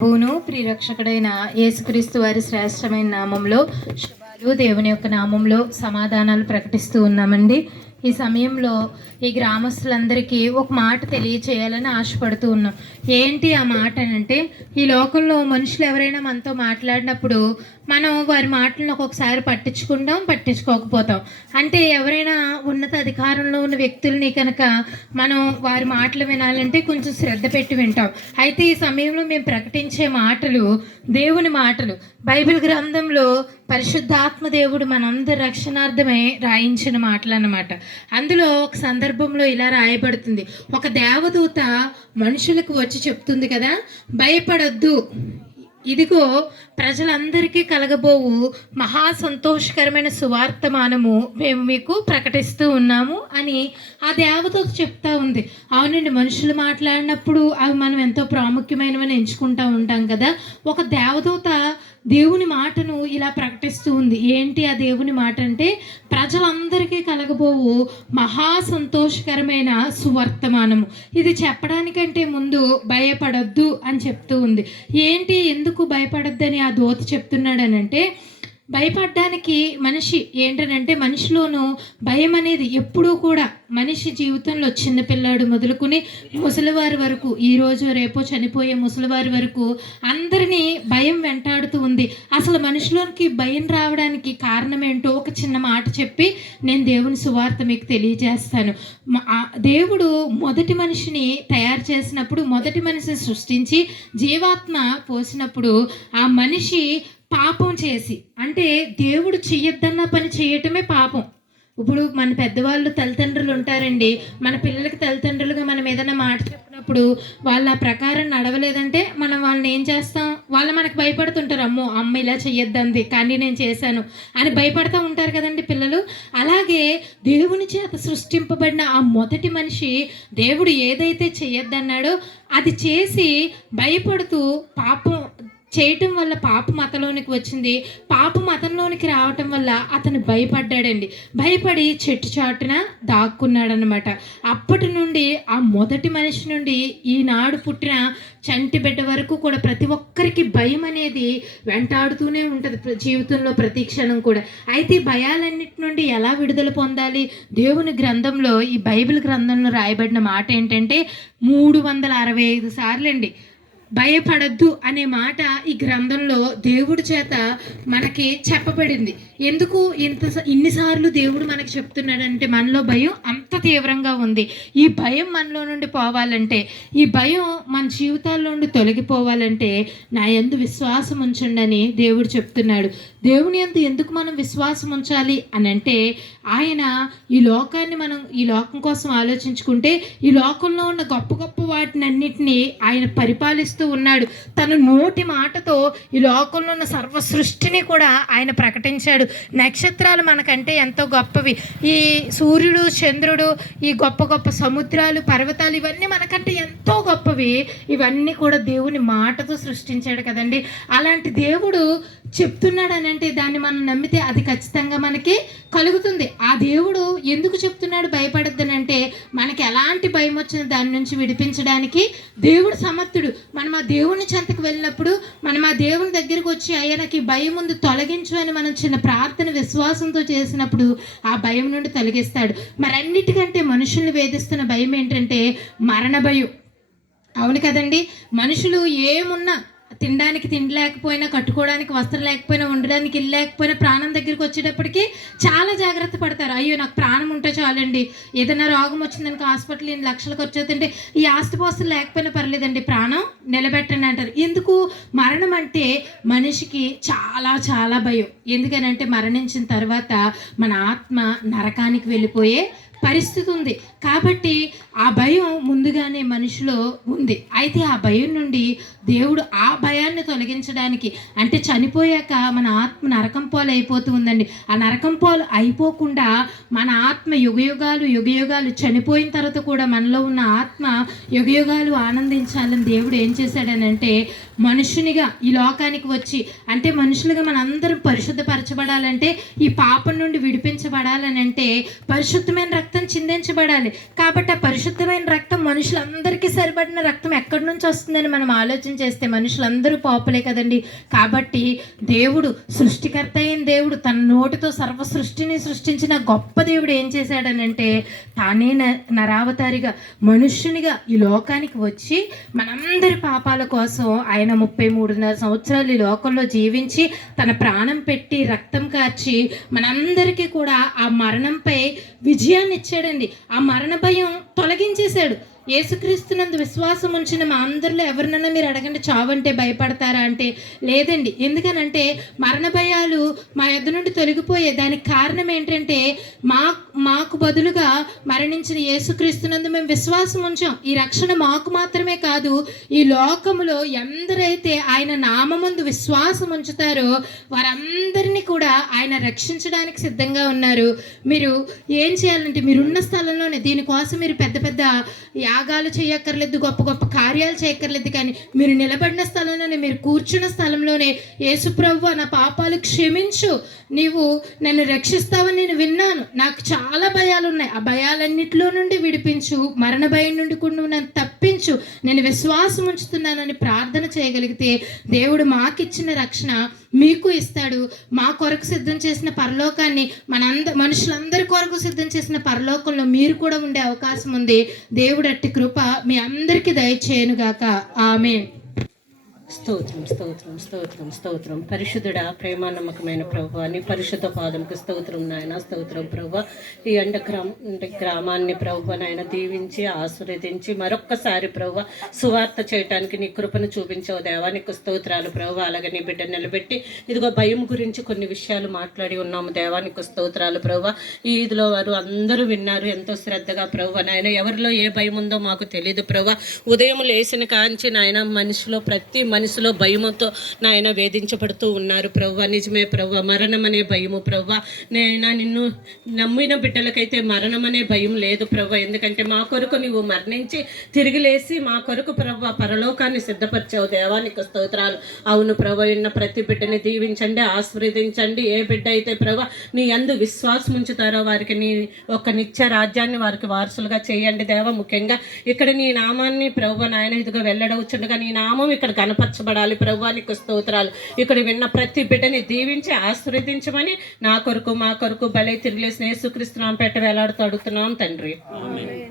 ప్రభువును ప్రియరక్షకుడైన యేసుక్రీస్తు వారి శ్రేష్టమైన నామంలో శుభాలు, దేవుని యొక్క నామంలో సమాధానాలు ప్రకటిస్తూ ఉన్నామండి. ఈ సమయంలో ఈ గ్రామస్తులందరికీ ఒక మాట తెలియచేయాలని ఆశపడుతూ ఉన్నాం. ఏంటి ఆ మాట అంటే, ఈ లోకంలో మనుషులు ఎవరైనా మనతో మాట్లాడినప్పుడు మనం వారి మాటలను ఒక్కొక్కసారి పట్టించుకుంటాం, పట్టించుకోకపోతాం. అంటే ఎవరైనా ఉన్నత అధికారంలో ఉన్న వ్యక్తుల్ని కనుక మనం వారి మాటలు వినాలంటే కొంచెం శ్రద్ధ పెట్టి వింటాం. అయితే ఈ సమయంలో మేము ప్రకటించే మాటలు దేవుని మాటలు. బైబిల్ గ్రంథంలో పరిశుద్ధాత్మ దేవుడు మనందరి రక్షణార్థమై రాయించిన మాటలు అన్నమాట. అందులో ఒక సందర్భంలో ఇలా రాయబడుతుంది, ఒక దేవదూత మనుషులకు వచ్చి చెప్తుంది కదా, భయపడొద్దు, ఇదిగో ప్రజలందరికీ కలగబోవు మహా సంతోషకరమైన సువార్తమానము మేము మీకు ప్రకటిస్తూ ఉన్నాము అని ఆ దేవదూత చెప్తా ఉంది. అవునండి, మనుషులు మాట్లాడినప్పుడు అవి మనం ఎంతో ప్రాముఖ్యమైనవని ఎంచుకుంటూ ఉంటాం కదా. ఒక దేవదూత దేవుని మాటను ఇలా ప్రకటిస్తూ ఉంది. ఏంటి ఆ దేవుని మాట అంటే, ప్రజలందరికీ కలగబోవు మహా సంతోషకరమైన సువర్తమానము. ఇది చెప్పడానికంటే ముందు భయపడొద్దు అని చెప్తూ ఉంది. ఏంటి, ఎందుకు భయపడొద్దని ఆ దూత చెప్తున్నాడనంటే, భయపడడానికి మనిషి ఏంటనంటే, మనిషిలోనూ భయం అనేది ఎప్పుడూ కూడా మనిషి జీవితంలో చిన్నపిల్లాడు మొదలుకుని ముసలివారి వరకు, ఈరోజు రేపో చనిపోయే ముసలివారి వరకు అందరినీ భయం వెంటాడుతూ ఉంది. అసలు మనిషిలోనికి భయం రావడానికి కారణం ఏంటో ఒక చిన్న మాట చెప్పి నేను దేవుని సువార్త మీకు తెలియజేస్తాను. దేవుడు మొదటి మనిషిని తయారు చేసినప్పుడు, మొదటి మనిషిని సృష్టించి జీవాత్మ పోసినప్పుడు ఆ మనిషి పాపం చేసి, అంటే దేవుడు చెయ్యొద్దన్న పని చేయటమే పాపం. ఇప్పుడు మన పెద్దవాళ్ళు తల్లిదండ్రులు ఉంటారండి, మన పిల్లలకి తల్లిదండ్రులుగా మనం ఏదైనా మాట చెప్పినప్పుడు వాళ్ళ ప్రకారం నడవలేదంటే మనం వాళ్ళని ఏం చేస్తాం, వాళ్ళు మనకు భయపడుతుంటారు. అమ్మో అమ్మ ఇలా చెయ్యొద్దంది కానీ నేను చేశాను అని భయపడుతూ ఉంటారు కదండి పిల్లలు. అలాగే దేవుని చేత సృష్టింపబడిన ఆ మొదటి మనిషి దేవుడు ఏదైతే చెయ్యొద్దన్నాడో అది చేసి భయపడుతూ పాపం చేయటం వల్ల పాప మతంలోనికి వచ్చింది. పాప మతంలోనికి రావటం వల్ల అతను భయపడ్డాడండి. భయపడి చెట్టు చాటున దాక్కున్నాడనమాట. అప్పటి నుండి ఆ మొదటి మనిషి నుండి ఈనాడు పుట్టిన చంటి బిడ్డ వరకు కూడా ప్రతి ఒక్కరికి భయం అనేది వెంటాడుతూనే ఉంటుంది జీవితంలో ప్రతి క్షణం కూడా. అయితే ఈ భయాలన్నిటి నుండి ఎలా విడుదల పొందాలి? దేవుని గ్రంథంలో, ఈ బైబిల్ గ్రంథంలో రాయబడిన మాట ఏంటంటే 365 సార్లు అండి భయపడద్దు అనే మాట ఈ గ్రంథంలో దేవుడి చేత మనకి చెప్పబడింది. ఎందుకు ఇన్నిసార్లు దేవుడు మనకి చెప్తున్నాడంటే, మనలో భయం అంత తీవ్రంగా ఉంది. ఈ భయం మనలో నుండి పోవాలంటే, ఈ భయం మన జీవితాల్లో నుండి తొలగిపోవాలంటే నా యందు విశ్వాసం ఉంచండి అని దేవుడు చెప్తున్నాడు. దేవుని యందు ఎందుకు మనం విశ్వాసం ఉంచాలి అని అంటే, ఆయన ఈ లోకాన్ని మనం ఈ లోకం కోసం ఆలోచించుకుంటే, ఈ లోకంలో ఉన్న గొప్ప గొప్ప వాటిని అన్నిటినీ ఆయన పరిపాలిస్తూ ఉన్నాడు. తన నోటి మాటతో ఈ లోకంలో ఉన్న సర్వ సృష్టిని కూడా ఆయన ప్రకటించాడు. నక్షత్రాలు మనకంటే ఎంతో గొప్పవి, ఈ సూర్యుడు, చంద్రుడు, ఈ గొప్ప గొప్ప సముద్రాలు, పర్వతాలు, ఇవన్నీ మనకంటే ఎంతో గొప్పవి. ఇవన్నీ కూడా దేవుని మాటతో సృష్టించాడు కదండి. అలాంటి దేవుడు చెప్తున్నాడు అని అంటే దాన్ని మనం నమ్మితే అది ఖచ్చితంగా మనకి కలుగుతుంది. ఆ దేవుడు ఎందుకు చెప్తున్నాడు భయపడద్దని అంటే, మనకి ఎలాంటి భయం వచ్చిన దాని నుంచి విడిపించడానికి దేవుడు సమర్థుడు. మనం ఆ దేవుని చెంతకు వెళ్ళినప్పుడు, మనం ఆ దేవుని దగ్గరికి వచ్చి అయ్యనకి భయం ముందు తొలగించు అని మనం చిన్న ప్రార్థన విశ్వాసంతో చేసినప్పుడు ఆ భయం నుండి తొలగిస్తాడు. మరి అన్నిటికంటే మనుషుల్ని వేధిస్తున్న భయం ఏంటంటే మరణ భయం. అవును కదండి, మనుషులు ఏమున్నా, తినడానికి తిండి లేకపోయినా, కట్టుకోవడానికి వస్త్రం లేకపోయినా, ఉండడానికి ఇల్లు లేకపోయినా, ప్రాణం దగ్గరికి వచ్చేటప్పటికి చాలా జాగ్రత్త పడతారు. అయ్యో నాకు ప్రాణం ఉంటే చాలండి, ఏదైనా రోగం వచ్చిందనుకో హాస్పిటల్ 8 లక్షలు ఖర్చు అవుతుంటే ఈ ఆస్తిపాస్తులు లేకపోయినా పర్లేదండి, ప్రాణం నిలబెట్టండి అంటారు. ఎందుకు? మరణం అంటే మనిషికి చాలా చాలా భయం. ఎందుకనంటే మరణించిన తర్వాత మన ఆత్మ నరకానికి వెళ్ళిపోయే పరిస్థితి ఉంది. కాబట్టి ఆ భయం ముందుగానే మనిషిలో ఉంది. అయితే ఆ భయం నుండి దేవుడు ఆ భయాన్ని తొలగించడానికి, అంటే చనిపోయాక మన ఆత్మ నరకం పాలు అయిపోతూ ఉందండి. ఆ నరకం పాలు అయిపోకుండా మన ఆత్మ యుగయుగాలు చనిపోయిన తర్వాత కూడా మనలో ఉన్న ఆత్మ యుగయుగాలు ఆనందించాలని దేవుడు ఏం చేశాడనంటే, మనుషునిగా ఈ లోకానికి వచ్చి, అంటే మనుషులుగా మనందరం పరిశుద్ధపరచబడాలంటే, ఈ పాపం నుండి విడిపించబడాలని అంటే పరిశుద్ధమైన రక్తం చిందించబడాలి. కాబట్టి ఆ పరిశుద్ధమైన రక్తం మనుషులందరికీ సరిపడిన రక్తం ఎక్కడి నుంచి వస్తుందని మనం ఆలోచన చేస్తే మనుషులందరూ పాపులే కదండి. కాబట్టి దేవుడు, సృష్టికర్త అయిన దేవుడు, తన నోటితో సర్వ సృష్టిని సృష్టించిన గొప్ప దేవుడు ఏం చేశాడనంటే తానే నరావతారిగా మనుష్యునిగా ఈ లోకానికి వచ్చి మనందరి పాపాల కోసం ఆయన 33.5 సంవత్సరాలు ఈ లోకంలో జీవించి తన ప్రాణం పెట్టి రక్తం కార్చి మనందరికీ కూడా ఆ మరణంపై విజయాన్ని ఇచ్చాడండి. ఆ మరణ భయం తొలగించేశాడు. యేసుక్రీస్తునందు విశ్వాసం ఉంచిన మా అందరిలో ఎవరినైనా మీరు అడగండి, చావంటే భయపడతారా అంటే లేదండి. ఎందుకనంటే మరణ భయాలు మా యొద్ద నుండి తొలగిపోయే. దానికి కారణం ఏంటంటే మాకు బదులుగా మరణించిన యేసుక్రీస్తునందు మేము విశ్వాసం ఉంచాం. ఈ రక్షణ మాకు మాత్రమే కాదు, ఈ లోకములో ఎందరైతే ఆయన నామమందు విశ్వాసం ఉంచుతారో వారందరినీ కూడా ఆయన రక్షించడానికి సిద్ధంగా ఉన్నారు. మీరు ఏం చేయాలంటే మీరున్న స్థలంలోనే, దీనికోసం మీరు పెద్ద పెద్ద యాగాలు చేయక్కర్లేదు, గొప్ప గొప్ప కార్యాలు చేయక్కర్లేదు. కానీ మీరు నిలబడిన స్థలంలోనే, మీరు కూర్చున్న స్థలంలోనే యేసుప్రభు నా పాపాలు క్షమించు, నీవు నన్ను రక్షిస్తావని నేను విన్నాను, నాకు చాలా భయాలు ఉన్నాయి, ఆ భయాలన్నిటిలో నుండి విడిపించు, మరణ భయం నుండి కూడా నువ్వు నన్ను తప్పించు, నేను విశ్వాసం ఉంచుతున్నానని ప్రార్థన చేయగలిగితే దేవుడు మాకిచ్చిన రక్షణ మీకు ఇస్తాడు. మా కొరకు సిద్ధం చేసిన పరలోకాన్ని మనుషులందరి కొరకు సిద్ధం చేసిన పరలోకంలో మీరు కూడా ఉండే అవకాశం ఉంది. దేవుడు అట్టి కృప మీ అందరికీ దయచేయనుగాక. ఆమేన్. స్తోత్రం స్తోత్రం స్తోత్రం స్తోత్రం. పరిశుద్ధుడా, ప్రేమ నమ్మకమైన ప్రభువా, నీ పరిశుద్ధ పాదముకు స్తోత్రం నాయన. స్తోత్రం ప్రభువా. ఈ గ్రామాన్ని ప్రభువా నాయన దీవించి ఆశీర్వదించి మరొక్కసారి ప్రభువా సువార్త చేయటానికి నీ కృపను చూపించావు దేవా, నీకు స్తోత్రాలు ప్రభువా. అలాగే నీ బిడ్డ నిలబెట్టి ఇదిగో భయం గురించి కొన్ని విషయాలు మాట్లాడి ఉన్నాము దేవా, నీకు స్తోత్రాలు ప్రభువా. ఈ ఇదిలో వారు అందరూ విన్నారు ఎంతో శ్రద్ధగా ప్రభువా నాయన. ఎవరిలో ఏ భయం ఉందో మాకు తెలియదు ప్రభువా. ఉదయం లేచిన కాంచి నాయన ప్రతి మనిషిలో భయముతో నాయన వేధించబడుతూ ఉన్నారు ప్రభువా. నిజమే ప్రభువా, మరణం అనే భయము ప్రభువా. నేను నిన్ను నమ్మిన బిడ్డలకైతే మరణం అనే భయం లేదు ప్రభువా. ఎందుకంటే మా కొరకు నువ్వు మరణించి తిరిగి లేసి మా కొరకు ప్రభువా పరలోకాన్ని సిద్ధపరిచావు దేవా, నీకు స్తోత్రాలు. అవును ప్రభువా, ఉన్న ప్రతి బిడ్డని దీవించండి, ఆశీర్వదించండి. ఏ బిడ్డ అయితే ప్రభువా నీ యందు విశ్వాసం ఉంచుతారో వారికి నీ ఒక నిత్య రాజ్యాన్ని వారికి వారసులుగా చేయండి దేవా. ముఖ్యంగా ఇక్కడ నీ నామాన్ని ప్రభువా నాయన ఇదిగో వెల్లడవుచుండగా నీ నామం ఇక్కడ కనపరచబడాలి ప్రభువా, నీకు స్తోత్రాలు. ఇక్కడ విన్న ప్రతి బిడ్డని దీవించి ఆశీర్వదించమని నా కొరకు మా కొరకు బలై తిరిగి యేసుక్రీస్తు నామమున వేలాడుతూ అడుగుతున్నాం తండ్రి.